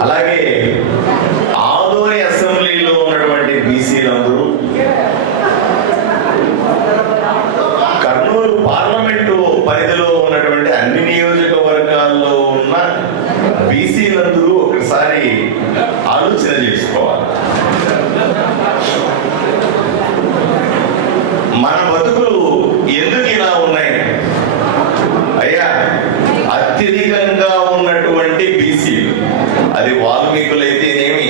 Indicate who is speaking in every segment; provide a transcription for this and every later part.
Speaker 1: అలాగే ఆదోని అసెంబ్లీలో ఉన్నటువంటి బీసీలందరూ కర్నూలు పార్లమెంటు పరిధిలో ఉన్నటువంటి అన్ని నియోజకవర్గాల్లో ఉన్న బీసీలందరూ ఒకసారి ఆలోచన చేసుకోవాలి మన బతుకులు ఎందుకు ఇలా ఉన్నాయి అయ్యా అత్యధికంగా ఉన్నటువంటి బీసీలు అది వాల్మీకులైతేనేమి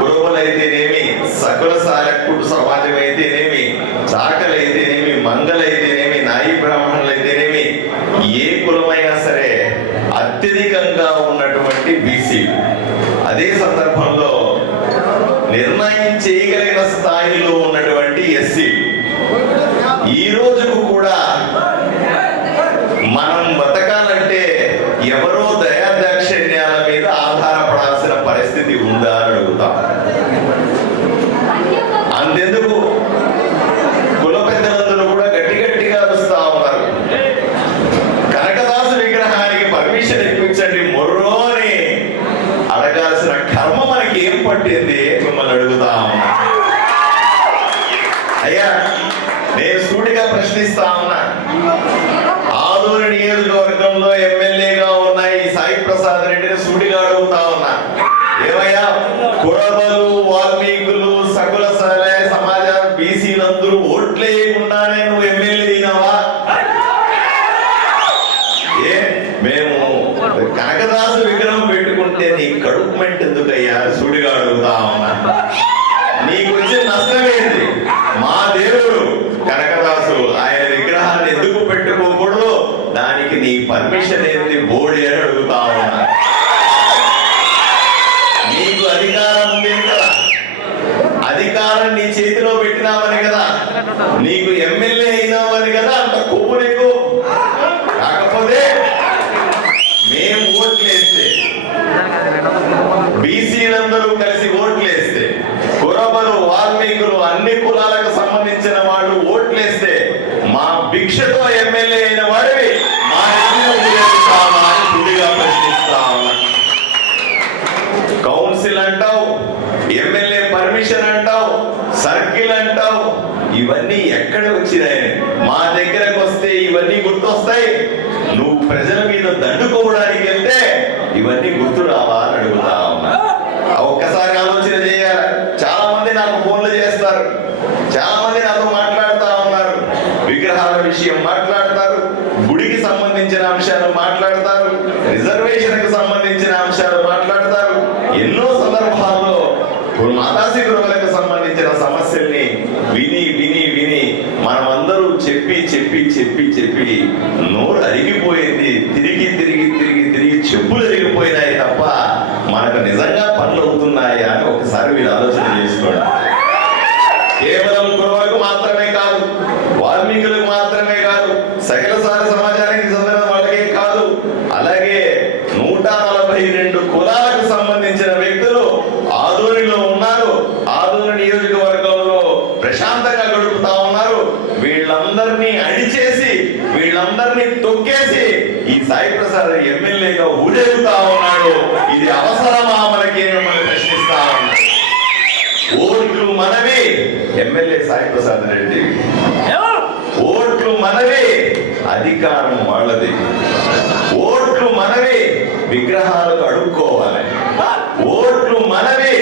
Speaker 1: గురువులైతేనేమి సకుల సాలకుడు సమాజం అయితేనేమి చాకలైతేనేమి మంగలైతేనేమి నాయి బ్రాహ్మణులైతేనేమి ఏ కులమైనా సరే అత్యధికంగా ఉన్నటువంటి బీసీలు అదే సందర్భంలో నిర్ణయం చేయగలిగిన స్థాయిలో ఉన్నటువంటి ఎస్సీ. ఈ రోజుకు కూడా మనం బతకాలంటే ఎవరో దయాదాక్షిణ్యాల మీద ఆధారపడాల్సిన పరిస్థితి ఉందా అని అడుగుతాం అంతెందుకు కుల పెద్దలందరూ కూడా గట్టి గట్టిగా అరుస్తా ఉన్నారు కనకదాసు విగ్రహానికి పర్మిషన్ ఇప్పించండి మొర్రో అని అడగాల్సిన కర్మ మనకి ఏం పట్టింది మిమ్మల్ని అడుగుతా ఉన్నా అయ్యా నేను సూటిగా ప్రశ్నిస్తా ఉన్నా ఆదూరు నియోజకవర్గంలో ఎమ్మెల్యేగా ఉన్న ఈ సాయి ప్రసాద్ రెడ్డిని సూటిగా అడుగుతా ఉన్నా ఏమయ్యా కురబలు వాల్మీకులు సకుల సరే సమాజం బీసీలందరూ ఓట్లేయకుండానే నువ్వు ఎమ్మెల్యే అయినావా? ఏ మేము కనకదాసు విగ్రహం పెట్టుకుంటే నీ కడుపు మెంట్ ఎందుకయ్యా సుడిగా అడుగుతా ఉన్నా నీకు వచ్చే నష్టం ఏంటి మా దేవుడు కనకదాసు ఆయన విగ్రహాన్ని ఎందుకు పెట్టుకోకూడదు దానికి నీ పర్మిషన్ ఏంటి బోడి అని అడుగుతా ఉన్నా నీకు అధికారం ఉంది కదా అధికారం నీ చేతిలో పెట్టినామని కదా నీకు ఎమ్మెల్యే అయినామని కదా అంత కొవ్వు నీకు కాకపోతే మేము ఓట్లేస్తే బీసీలందరూ కలిసి ఓట్లేస్తే కురబలు వాల్మీకులు అన్ని కులాలకు సంబంధించిన వాళ్ళు ఓట్లేస్తే మా భిక్షతో ఎమ్మెల్యే అయిన వాడివి. మా ఎమ్మెల్యే అని ప్రశ్నిస్తా. కౌన్సిల్ అంటావు ఎమ్మెల్యే పర్మిషన్ అంటావు సర్కిల్ అంటావు. ఇవన్నీ ఎక్కడ వచ్చినాయి? మా దగ్గరకు వస్తే ఇవన్నీ గుర్తొస్తాయి. నువ్వు ప్రజల మీద దండుకోవడానికి వెళ్తే ఇవన్నీ గుర్తు రావా అని అడుగుతా ఉన్నా. ఒక్కసారి ఆలోచన చేయాలి చాలా మంది నాకు ఫోన్లు చేస్తారు చాలా మంది నాతో మాట్లాడుతా ఉన్నారు విగ్రహాల విషయం మాట్లాడతారు గుడికి సంబంధించిన అంశాలు మాట్లాడతారు రిజర్వేషన్కు సంబంధించిన అంశాలు మాట్లాడతారు. ఎన్నో సందర్భాల్లో మాతాసి గురువులకు సంబంధించిన సమస్యల్ని విని విని విని మనమందరూ చెప్పి చెప్పి చెప్పి చెప్పి నోరు అరిగిపోయింది సకల సార సమాజానికి చెందిన వాళ్ళకే కాదు. అలాగే నూట నలభై రెండు కులాలకు సంబంధించిన వ్యక్తులు ఆదూరిలో ఉన్నారు. ఆదూరు నియోజకవర్గంలో ప్రశాంతంగా గడుపుతా ఉన్నారు. వీళ్ళందరినీ అడిచేసి వీళ్ళందరినీ తొక్కేసి ఈ సాయి ప్రసాద్ ఎమ్మెల్యేగా ఊరేగుతా ఉన్నాడు. ఇది అవసరమా మనకి మిమ్మల్ని ప్రశ్నిస్తా ఉన్నా ఓట్లు మనవి. ఎమ్మెల్యే సాయి ప్రసాద్ రెడ్డి అధికారం వాళ్ళది. ఓట్లు మనవి విగ్రహాలకు అడుక్కోవాలి. ఓట్లు మనవి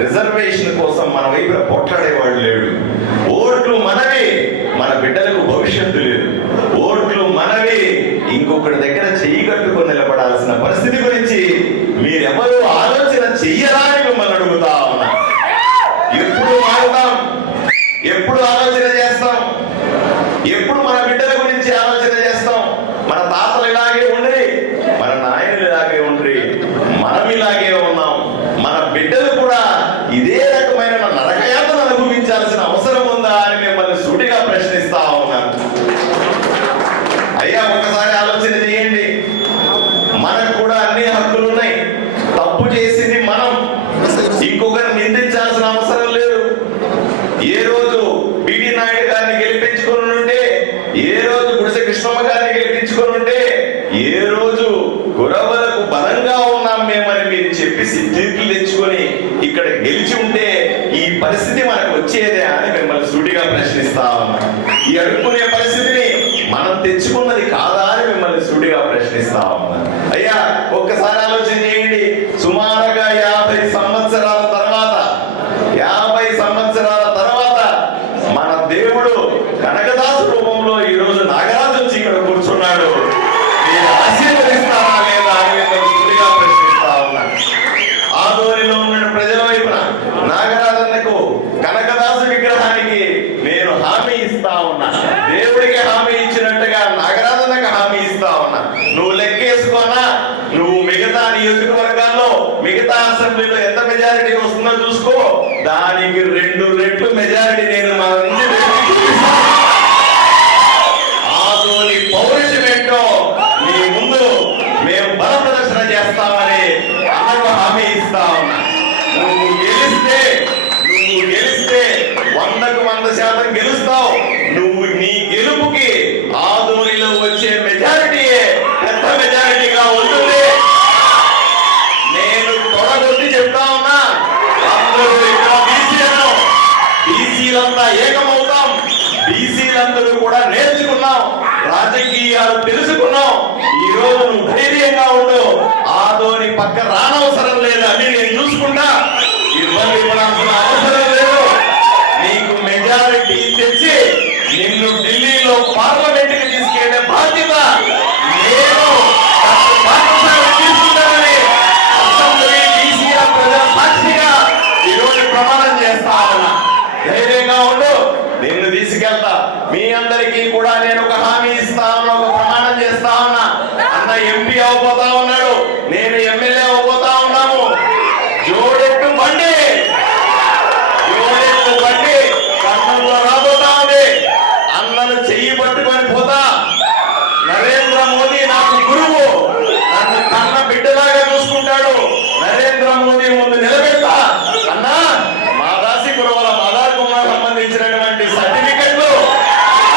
Speaker 1: రిజర్వేషన్ కోసం మన వైపున పొట్లాడేవాడు లేడు. ఓట్లు మనవి మన బిడ్డలకు భవిష్యత్తు లేదు. ఓట్లు మనవి ఇంకొకటి దగ్గర చెయ్యి కట్టుకొని నిలబడాల్సిన పరిస్థితి గురించి మీరెవరూ ఆలోచన చెయ్యరా అని మిమ్మల్ని అడుగుతా ఉన్నా ఎప్పుడు మారుతాం ఎప్పుడు ఆలోచన చేస్తాం ఎప్పుడు మన బిడ్డల గురించి ఆలోచన చేస్తాం మన తాతలు ఇలాగే ఉండరి మన నాయనలు ఇలాగే ఉండరి మనం ఇలాగే ఉన్నాం మన బిడ్డలు కూడా ఇదే రకమైన నరకయాతను అనుభవించాల్సిన అవసరం ఉందా అని మిమ్మల్ని సూటిగా ప్రశ్నిస్తా ఉన్నాను అయ్యా ఒకసారి ఆలోచన చేయండి మనకు కూడా అన్ని హక్కులు ఉన్నాయి తప్పు చేసింది మనం సీట్లు తెచ్చుకొని ఇక్కడ గెలిచి ఉంటే ఈ పరిస్థితి మనకు వచ్చేదే అని మిమ్మల్ని సూటిగా ప్రశ్నిస్తా ఉన్నా. ఈ అనుకునే పరిస్థితిని మనం తెచ్చుకున్నది కాదా అని మిమ్మల్ని సూటిగా ప్రశ్నిస్తా ఉన్నా అయ్యా ఒక్కసారి ఆలోచన చేయండి సుమారుగా యాభై సంవత్సరాల తర్వాత యాభై సంవత్సరాల తర్వాత మన దేవుడు కనకదాసు రూపంలో ఈ రోజు నాగరాజు వచ్చి ఇక్కడ కూర్చున్నాడు మీరు ఆశీర్వదిస్తారా లేదా అని మిమ్మల్ని సూటిగా ప్రశ్నిస్తా ఉన్నా ఆదోనిలో ఉన్న ప్రజల వైపున నాగరాజన్నకు కనకదాసు విగ్రహానికి నేను హామీ ఇస్తా ఉన్నా దేవుడికి హామీ ఇచ్చినట్టుగా నాగరాజన్నకు హామీ ఇస్తా ఉన్నా నువ్వు లెక్కేసుకోనా నువ్వు మిగతా నియోజకవర్గాల్లో మిగతా అసెంబ్లీలో ఎంత మెజారిటీ వస్తుందో చూసుకో. దానికి రెండు రెట్లు మెజారిటీ నేను మా నుంచి చూపిస్తాను. ఆదోని పౌరుషం ఏంటో మీ ముందు మేము బల ప్రదర్శన చేస్తామని అన్నకు హామీ ఇస్తా ఉన్నా. నువ్వు గెలిస్తే నువ్వు గెలిస్తే వందకు వంద శాతం గెలుస్తావు నువ్వు నీ గెలుపుకి ఆదోనిలో వచ్చే మెజారిటీయే పెద్ద మెజారిటీగా ఉంటుంది నేను తొడగొట్టి చెప్తా ఉన్నా అందరూ ఇక్కడ బీసీలను కూడా ఏకమవుతాం. బీసీలందరూ కూడా నేర్చుకున్నాం. రాజకీయాలు తెలుసుకున్నాం. ఈ రోజు నువ్వు ధైర్యంగా ఉండు. ఆదోని పక్క రానవసరం లేదు. అని నేను చూసుకుంటా. ఇబ్బంది పడాల్సిన అవసరం లేదు. నీకు మెజారిటీ తెచ్చి నిన్ను ఢిల్లీలో పార్లమెంట్ కూడా నేను ఒక హామీ ఇస్తా ఉన్నా ఒక ప్రమాణం చేస్తా ఉన్నా. అన్న ఎంపీ అవబోతా ఉన్నాడు. నేను ఎమ్మెల్యే అవబోతా ఉన్నాము జోడెట్టు బండి జోడెట్టు బండి కర్ణంలో రాబోతా ఉంది అన్నను చెయ్యి పట్టుకొని పోతా నరేంద్ర మోదీ నాకు గురువు నన్ను కన్న బిడ్డలాగా చూసుకుంటాడు నరేంద్ర మోదీ ముందు నిలబెడతా అన్నా మా దాసి గురువుల మదార్ కుమార్ సంబంధించినటువంటి సర్టిఫికెట్లు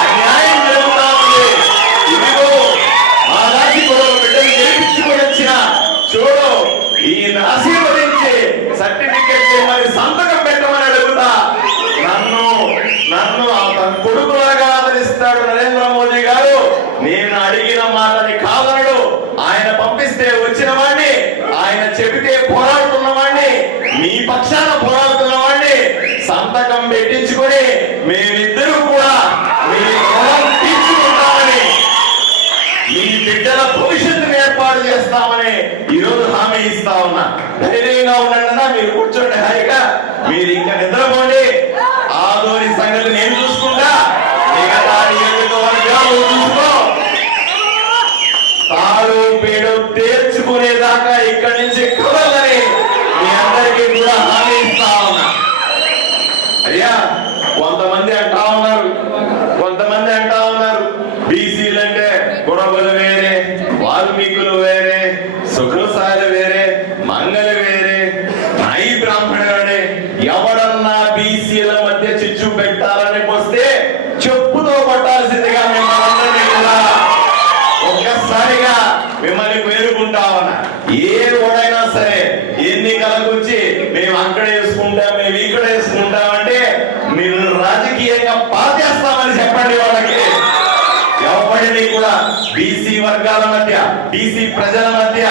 Speaker 1: అన్యాయం జరుగుతా ఉంది ఇదిగో మా దాసి గురువుల బిడ్డలు గెలిపించుకొని వచ్చిన చూడు ఈయన ఆశీర్వదించి సర్టిఫికెట్ మరి సంతకం పెట్టమని అడుగుతా నన్ను నన్ను ఆ తన కొడుకులాగా ఆదరిస్తాడు నరేంద్ర మోదీ గారు నేను అడిగిన మాటని కాదనడు ఆయన పంపిస్తే వచ్చిన వాడిని ఆయన చెబితే పోరాడుతున్న వాడిని మీ పక్షాన పోరాడుతున్న వాడిని సంతకం పెట్టించుకొని మేమిద్దరూ కూడా మీ రుణం తీర్చుకుంటామని మీ బిడ్డల భవిష్యత్తును ఏర్పాటు చేస్తామని ఈరోజు హామీ ఇస్తా ఉన్నా. ధైర్యంగా ఉండండి మీరు కూర్చోండి హాయిగా. మీరు ఇంకా నిద్రపో ఆదోని సంగతి నేను చూసుకుంటా మిగతా నియోజకవర్గాలు చూసుకో తాడు పేడు తేర్చుకునేదాకా ఇక్కడి నుంచి కదలని మీ అందరికీ కూడా హామీ ఇస్తా ఉన్నా అయ్యా కొంతమంది అంటా ఉన్నారు కొంతమంది అంటా ఉన్నారు బీసీలు అంటే గురబులు వేరే వాల్మీకులు వేరే సుఖసాలు వేరే మంగళ వేరే నాయి బ్రాహ్మణుడే ఎవడన్నా బీసీల మధ్య చిచ్చు పెట్టాలని వస్తే చెప్పుతో పట్టాల్సిందిగా మిమ్మల్ని కూడా ఒక్కసారిగా మిమ్మల్ని వేరుకుంటామన్న ఏ ఓడైనా సరే ఎన్నికలకు వచ్చి మేము అక్కడ వేసుకుంటాం మేము ఇక్కడ వేసుకుంటామంటే మీరు రాజకీయంగా పాతేస్తామని చెప్పండి వాళ్ళకి ఎవరిని కూడా బీసీ వర్గాల మధ్య బీసీ ప్రజల మధ్య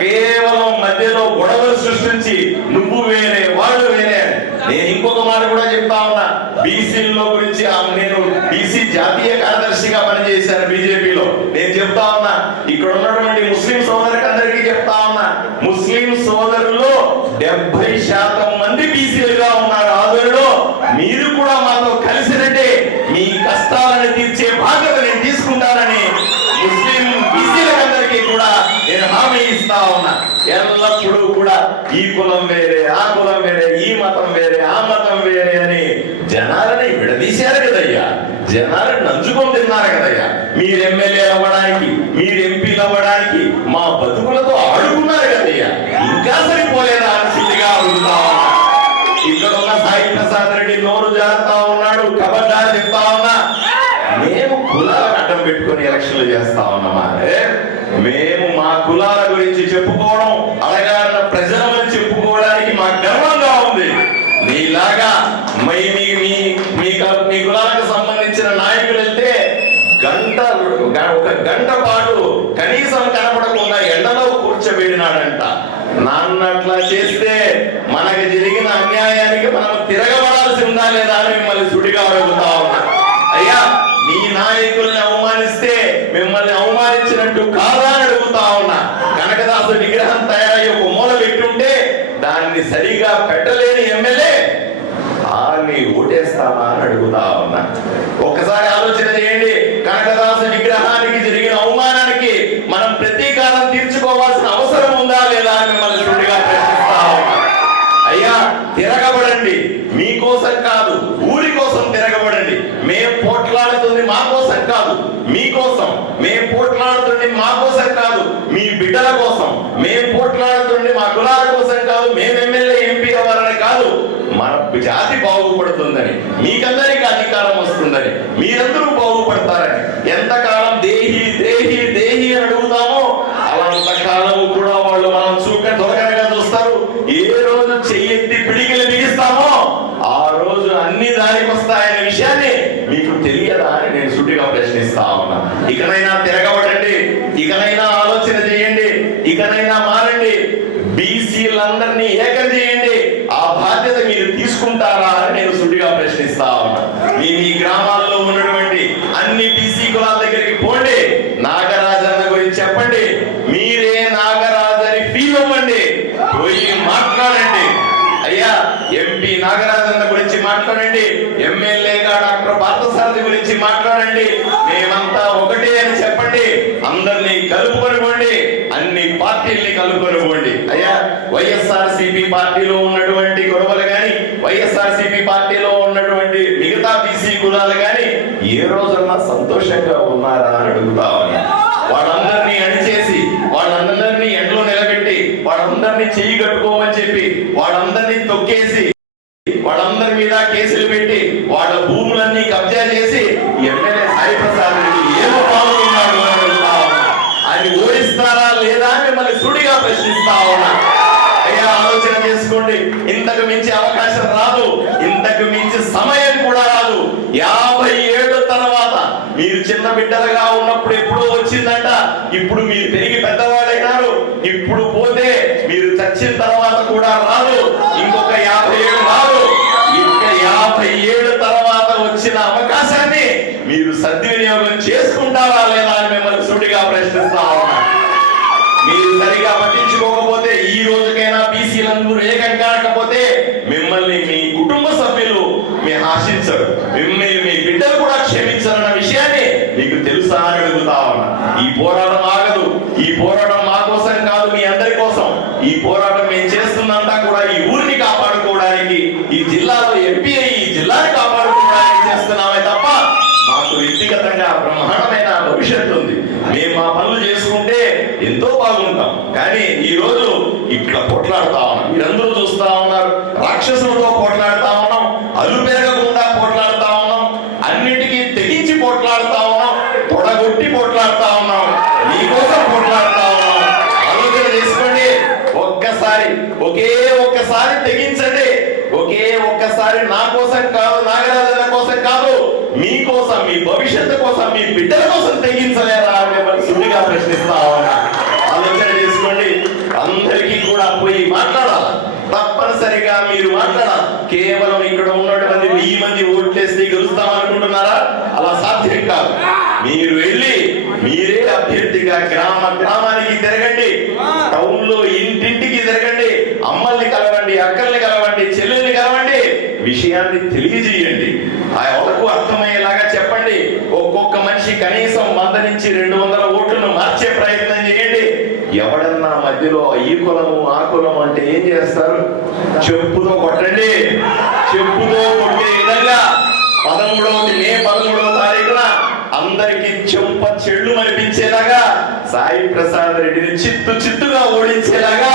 Speaker 1: కేవలం మధ్యలో గొడవలు సృష్టించి నువ్వు వేరే వాళ్ళు వేరే నేను ఇంకొక మాట కూడా చెప్తా ఉన్నా. బీసీల్లో గురించి నేను బీసీ జాతీయ కార్యదర్శిగా పనిచేశాను బీజేపీలో నేను చెప్తా ఉన్నా ఇక్కడ ఉన్నటువంటి ముస్లిం సోదరికి అందరికీ చెప్తా ఉన్నా ముస్లిం సోదరుల్లో డెబ్బై శాతం మంది బీసీలుగా ఉన్నారు ఆదరులో మీరు కూడా మాతో కలిసినట్టే మీ కష్టాలను తీర్చే బాధ్యత నేను తీసుకుంటానని ముస్లిం బీసీలందరికీ కూడా నేను హామీ ఇస్తా ఉన్నా ఎల్లప్పుడూ కూడా ఈ కులం వేరే ఆ కులం వేరే ఈ మతం వేరే ఆ మతం వేరే అని జనాలని విడదీశారు కదయ్యా. జనాలను నంచుకొని తిన్నారు కదయ్యా. మీరు ఎమ్మెల్యే అవ్వడానికి మీరు ఎంపీలు అవ్వడానికి మా బతుకులతో ఆడుకున్నారు కదయ్యా. ఇంకా సరిపోలేదా అని అడుగుతా ఇక్కడ ఉన్న సాయి ప్రసాద్ రెడ్డి నోరు జారుతా ఉన్నాడు కబడ్డాలు చెప్తా ఉన్నా. మేము కులాలను అడ్డం పెట్టుకొని ఎలక్షన్లు చేస్తా ఉన్నామా? మేము మా కులాల గురించి చెప్పుకోవడం అడగాలన్న ప్రజల ఇలాగా మీ మీ మీ మీ కులాలకు సంబంధించిన నాయకులు వెళ్తే గంట ఒక గంట పాటు కనీసం కనపడకుండా ఎండలో కూర్చోబెడినాడంట. నాన్న అట్లా చేస్తే మనకి జరిగిన అన్యాయానికి మనం తిరగబడాల్సి ఉందా లేదా అని మిమ్మల్ని సుడిగా అడుగుతా ఉన్నా. అయ్యా మీ నాయకుల్ని అవమానిస్తే మిమ్మల్ని అవమానించినట్టు కాదా అని అడుగుతా ఉన్నా. కనకదాసు విగ్రహం తయారయ్యే ఒక మూల పెట్టుంటే దాన్ని సరిగా పెట్టలేని ఎమ్మెల్యే చేస్తావా అని అడుగుతా ఉన్నా. ఒక్కసారి ఆలోచన చేయండి. కనకదాసు విగ్రహానికి జరిగిన అవమానానికి మనం ప్రతీకారం తీర్చుకోవాల్సిన అవసరం ఉందా లేదా అని మిమ్మల్ని చూడగా ప్రశ్నిస్తా అయ్యా తిరగబడండి. మీకోసం కాదు ఊరి కోసం తిరగబడండి. మేం పోట్లాడుతుంది మా కోసం కాదు మీకోసం మేం పోట్లాడుతుంది మా కోసం కాదు మీ బిడ్డల కోసం. మేం పోట్లాడుతుంది మా కులాల కోసం కాదు మేం ఎమ్మెల్యే ఎంపీ అవ్వాలని కాదు మన జాతి బాగుపడుతుందని మీకందరికీ అధికారం వస్తుందని మీరందరూ బాగుపడతారని ఎంతకాలం దేహి దేహి దేహి అని అడుగుతామో అలాంత కూడా వాళ్ళు మనం చూక దొరకనగా చూస్తారు. ఏ రోజు చెయ్యెత్తి పిడికిలు బిగిస్తామో ఆ రోజు అన్ని దానికి వస్తాయనే విషయాన్ని మీకు తెలియదా అని నేను సుటిగా ప్రశ్నిస్తా ఉన్నా. ఇకనైనా తిరగబడండి ఇకనైనా ఆలోచన చేయండి ఇకనైనా మారండి. బీసీలందరినీ ఏక చేయండి ఆ బాధ్యత మీరు తీసుకుంటారా అని నేను సుడిగా ప్రశ్నిస్తా ఉన్నా మీ మీ గ్రామాల్లో ఉన్నటువంటి అన్ని బీసీ కులాల దగ్గరికి పోండి నాగరాజన్న గురించి చెప్పండి మీరే నాగరాజని ఫీల్ అవ్వండి పోయి మాట్లాడండి అయ్యా ఎంపీ నాగరాజన్న గురించి మాట్లాడండి ఎమ్మెల్యేగా డాక్టర్ పార్థసారథి గురించి మాట్లాడండి మేమంతా ఒకటే అని చెప్పండి అందరినీ కలుపుకొని పోండి అన్ని పార్టీల్ని కలుపుకొని పోండి అయ్యా వైఎస్ఆర్ సిపి పార్టీలో ఉన్నటువంటి గొడవలు గాని వైఎస్ఆర్ సిపి పార్టీలో ఉన్నటువంటి మిగతా బీసీ కులాలు కానీ ఏ రోజన్నా సంతోషంగా ఉన్నారా అని అడుగుతా వాళ్ళందరినీ అణిచేసి వాళ్ళందరినీ ఎండలో నిలబెట్టి వాళ్ళందరినీ చెయ్యి కట్టుకోమని చెప్పి వాళ్ళందరినీ తొక్కేసి వాళ్ళందరి మీద కేసులు పెట్టి వాళ్ళ భూములన్నీ కబ్జా చేసి ఎమ్మెల్యే సాయి ప్రసాద్ రెడ్డి ఏమో పాల్గొన్నాడు అని అడుగుతా అది ఓడిస్తారా లేదా అని మిమ్మల్ని సుడిగా ప్రశ్నిస్తా ఉన్నా. అయ్యా ఆలోచన చేసుకోండి. ఇంతకు మించి అవకాశం రాదు. ఇంతకు మించి సమయం కూడా రాదు. యాభై ఏళ్ళ తర్వాత మీరు చిన్న బిడ్డలుగా ఉన్నప్పుడు ఎప్పుడో వచ్చిందంట. ఇప్పుడు మీరు పెరిగి పెద్దవాడైనారు ఇప్పుడు పోతే మీరు చచ్చిన తర్వాత కూడా రాదు ఇంకొక యాభై ఏళ్ళు రాదు ఇంకా యాభై ఏడు తర్వాత వచ్చిన అవకాశాన్ని మీరు సద్వినియోగం చేసుకుంటారా లేదా అని మిమ్మల్ని సూటిగా ప్రశ్నిస్తా ఉన్నా మీరు సరిగా పట్టించుకోకపోతే ఈ రోజుకైనా బీసీలందరూ ఏకం కాకపోతే మిమ్మల్ని మీ కుటుంబ సభ్యులు మీ ఆశించరు మిమ్మల్ని మీ బిడ్డలు కూడా క్షమించరన్న విషయాన్ని మీకు తెలుసా అని అడుగుతా ఉన్నా ఈ పోరాటం ఆగదు. ఈ పోరాటం మా కోసం కాదు మీ అందరి కోసం. ఈ పోరాటం మేము చేస్తుందంతా కూడా ఈ ఊరిని కాపాడుకోవడానికి ఈ జిల్లాలో ఎంపీ ఈ జిల్లాని కాపాడుకోవడానికి చేస్తున్నామే తప్ప మాకు వ్యక్తిగతంగా బ్రహ్మాండమైన భవిష్యత్తు ఉంది. మేము మా పనులు చేసుకుంటే ఎంతో బాగుంటాం. కానీ ఈ రోజు ఇట్లా పోట్లాడుతా ఉన్నాం మీరందరూ చూస్తా ఉన్నారు రాక్షసులతో పోట్లాడుతా ఉన్నాం అలు పెరగకుండా పోట్లాడుతా ఉన్నాం అన్నిటికీ తెగించి పోట్లాడుతా ఉన్నాం తొడగొట్టి పోట్లాడుతా ఉన్నాం మీకోసం పోట్లాడుతా ఉన్నాం ఆలోచన చేసుకోండి ఒక్కసారి ఒకే ఒక్కసారి తెగించండి ఒకే ఒక్కసారి నా కోసం కాదు నాగరాజన్న కోసం కాదు మీకోసం మీ భవిష్యత్తు కోసం మీ బిడ్డల కోసం తెగించలేరా అనే మిమ్మల్ని సుడిగా ప్రశ్నిస్తా ఉన్నా. ఆలోచన చేసుకోండి. అందరికీ కూడా పోయి మాట్లాడాలి. తప్పనిసరిగా మీరు మాట్లాడాలి. కేవలం ఇక్కడ ఉన్నటువంటి వెయ్యి మంది ఓట్లేసి గెలుస్తాం అనుకుంటున్నారా? అలా సాధ్యం కాదు. మీరు వెళ్ళి మీరే అభ్యర్థిగా గ్రామ గ్రామానికి తిరగండి. టౌన్లో ఇంటింటికి తిరగండి. అమ్మల్ని కలవండి అక్కల్ని కలవండి చెల్లెల్ని కలవండి. విషయాన్ని తెలియజేయండి. ఆ ఎవరకు అర్థమయ్యేలాగా చెప్పండి. ఒక్కొక్క మనిషి కనీసం వంద నుంచి రెండు వందల ఓట్లను మార్చే ప్రయత్నం చేయండి. ఎవడన్నా మధ్యలో ఈ కులము ఆ కులం అంటే ఏం చేస్తారు? చెప్పుతో కొట్టండి. చెప్పుతో కొట్టే విధంగా పదమూడవది మే పదమూడవ తారీఖున అందరికి చెంప చెళ్ళు అనిపించేలాగా సాయి ప్రసాద్ రెడ్డిని చిత్తు చిత్తుగా ఓడించేలాగా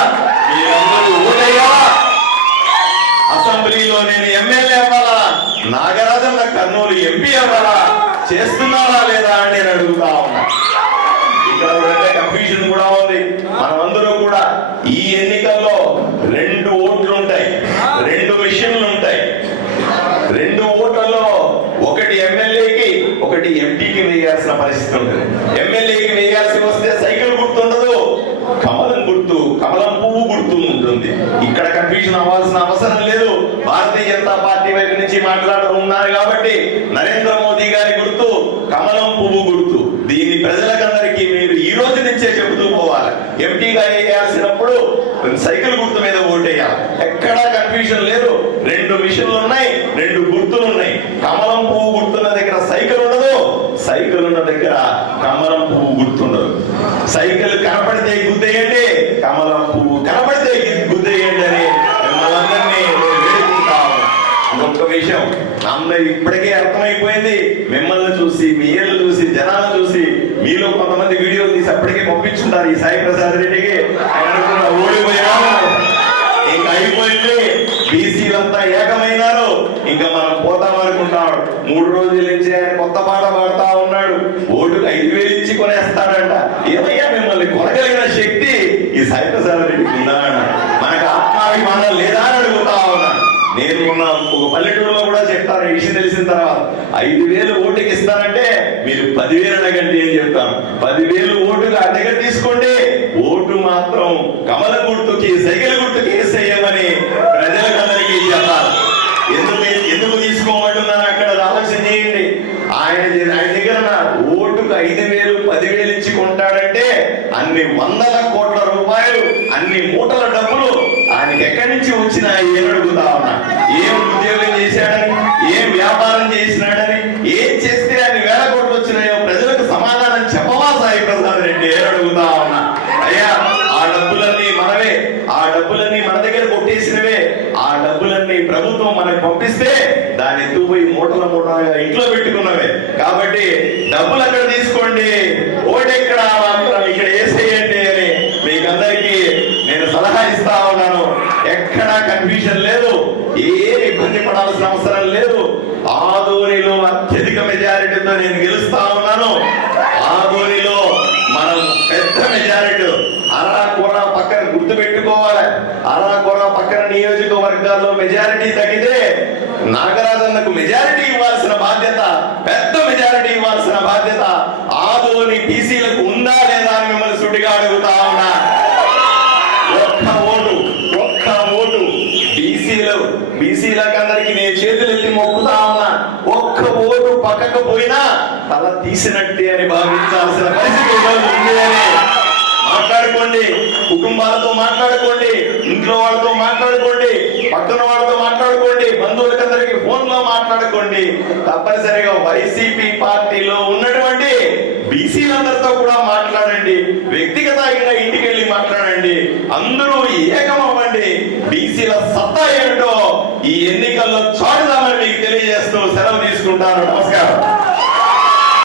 Speaker 1: మీరందరూ ఓటయ్యాలా అసెంబ్లీలో నేను ఎమ్మెల్యే అవ్వాలా? నాగరాజన్న కర్నూలు ఎంపీ అవ్వాలా? చేస్తున్నారా లేదా అని నేను అడుగుతా ఉన్నా ఇక్కడ ఒకటే కన్ఫ్యూజన్ కూడా ఉంది మనమందరూ కూడా ఈ ఎన్నికల్లో రెండు ఓట్లు ఉంటాయి రెండు మిషన్లు ఉంటాయి రెండు ఓట్లలో ఒకటి ఎమ్మెల్యేకి ఒకటి ఎంపీకి వేయాల్సిన పరిస్థితి ఉంటుంది ఎమ్మెల్యేకి గురించి మాట్లాడుతున్నారు కాబట్టి నరేంద్ర మోదీ గారి గుర్తు కమలం పువ్వు గుర్తు దీన్ని ప్రజలకందరికీ మీరు ఈ రోజు నుంచే చెబుతూ పోవాలి ఎంపీగా వేయాల్సినప్పుడు సైకిల్ గుర్తు మీద ఓటేయాలి ఎక్కడా కన్ఫ్యూజన్ లేదు. రెండు మిషన్లు ఉన్నాయి రెండు గుర్తులు ఉన్నాయి. కమలం పువ్వు గుర్తున్న దగ్గర సైకిల్ ఉండదు. సైకిల్ ఉన్న దగ్గర కమలం పువ్వు గుర్తుండదు. సైకిల్ కనపడితే గుద్దేయండి. కమలం పువ్వు కనపడితే గుద్దేయండి అని మిమ్మల్ని అందరినీ ఇంకొక విషయం. అందరు ఇప్పటికే అర్థమైపోయింది. మిమ్మల్ని చూసి మీ ఏళ్ళు చూసి జనాలు చూసి మీలో కొంతమంది వీడియోలు తీసి అప్పటికే పంపించుంటారు ఈ సాయి ప్రసాద్ రెడ్డికి. ఆయన కూడా ఓడిపోయాము అయిపోయింది బీసీలంతా ఏకమైనారు. ఇంకా మనం పోతాం అనుకుంటాడు మూడు రోజులు నుంచి ఆయన కొత్త పాట పాడుతా ఉన్నాడు. ఓటుకు ఐదు వేలు ఇచ్చి కొనేస్తాడంట. ఏమయ్యా మిమ్మల్ని కొనగలిగిన శక్తి ఈ సాయి ప్రసాద్ రెడ్డికి ఉందా మనకు ఆత్మాభిమానం లేదా అని అడుగుతా ఉన్నాడు నేను మొన్న ఒక పల్లెటూరులో కూడా చెప్తాను ఈ విషయం తెలిసిన తర్వాత. ఐదు వేలు ఓటుకి ఇస్తానంటే మీరు పదివేలు అడగండి అని చెప్తాను పదివేలు ఓటుగా ఆ దగ్గర తీసుకోండి. ఓటు మాత్రం కమల గుర్తుకి సైకిల్ గుర్తుకి వేసేయమని ప్రజలకందరికీ చెప్పాలి. ఎందుకు ఎందుకు తీసుకోమంటున్నారు అక్కడ? ఆలోచన చేయండి. ఆయన ఆయన దగ్గర ఓటుకు ఐదు వేలు పదివేలు ఇచ్చి కొంటాడంటే అన్ని వందల కోట్ల రూపాయలు అన్ని మూటల డబ్బులు ఆయనకి ఎక్కడి నుంచి వచ్చినాయి ఏం అడుగుతా ఉన్నా. ఏం ఉద్యోగం చేశాడని ఏం వ్యాపారం చేసినాడని ఏం చేస్తే ఆయన వేల కోట్లు వచ్చినాయో ప్రజలకు సమాధానం చెప్పవా సాయి ప్రసాద్ రెడ్డి ఏం అడుగుతా ఉన్నా అయ్యా ఆ డబ్బులన్నీ మనవే ఆ డబ్బులన్నీ మన దగ్గర కొట్టేసినవే ఆ డబ్బులన్నీ ప్రభుత్వం మనకు పంపిస్తే దాన్ని ఎత్తుకుపోయి మూటల మూటలుగా ఇంట్లో పెట్టుకున్నవే కాబట్టి డబ్బులు అక్కడ తీసుకోండి ఓటెక్కడ మాత్రం ఇక్కడ వేసేయండి అని మీకందరికీ నేను సలహా ఇస్తా ఉన్నాను. ఎక్కడా కన్ఫ్యూజన్ లేదు. ఏ ఇబ్బంది పడాల్సిన అవసరం లేదు. ఆదోనిలో అత్యధిక మెజారిటీతో నేను గెలుస్తా ఉన్నాను. ఆదోనిలో మనం పెద్ద మెజారిటీ అరా కూడా పక్కన గుర్తు పెట్టుకోవాలి అరా కూడా పక్కన నియోజకవర్గాల్లో మెజారిటీ తగ్గితే నాగరాజన్నకు మెజారిటీ ఇవ్వాల్సిన బాధ్యత పెద్ద మెజారిటీ ఇవ్వాల్సిన బాధ్యత ఆదోని బీసీలకు ఉందా లేదా అని మిమ్మల్ని సుడిగా అడుగుతా ఉన్నా ఒక్క ఓటు ఒక్క ఓటు బీసీలు బీసీలకు అందరికి చేతులు ఎత్తి మొక్కుతా ఉన్నా. ఒక్క ఓటు పక్కకు పోయినా తల తీసినట్టే అని భావించాల్సిన పరిస్థితి ఉంది అని మాట్లాడుకోండి. కుటుంబాలతో మాట్లాడుకోండి. ఇంట్లో వాళ్ళతో మాట్లాడుకోండి. పక్కన వాళ్ళతో మాట్లాడుకోండి. బంధువులకందరికీ ఫోన్లో మాట్లాడుకోండి. తప్పనిసరిగా వైసీపీ పార్టీలో ఉన్నటువంటి బీసీలందరితో కూడా మాట్లాడండి. వ్యక్తిగతంగా ఇంటికి వెళ్ళి మాట్లాడండి. అందరూ ఏకమవ్వండి. బీసీల సత్తా ఏమిటో ఈ ఎన్నికల్లో చాటుదామని మీకు తెలియజేస్తూ సెలవు తీసుకుంటాను. నమస్కారం.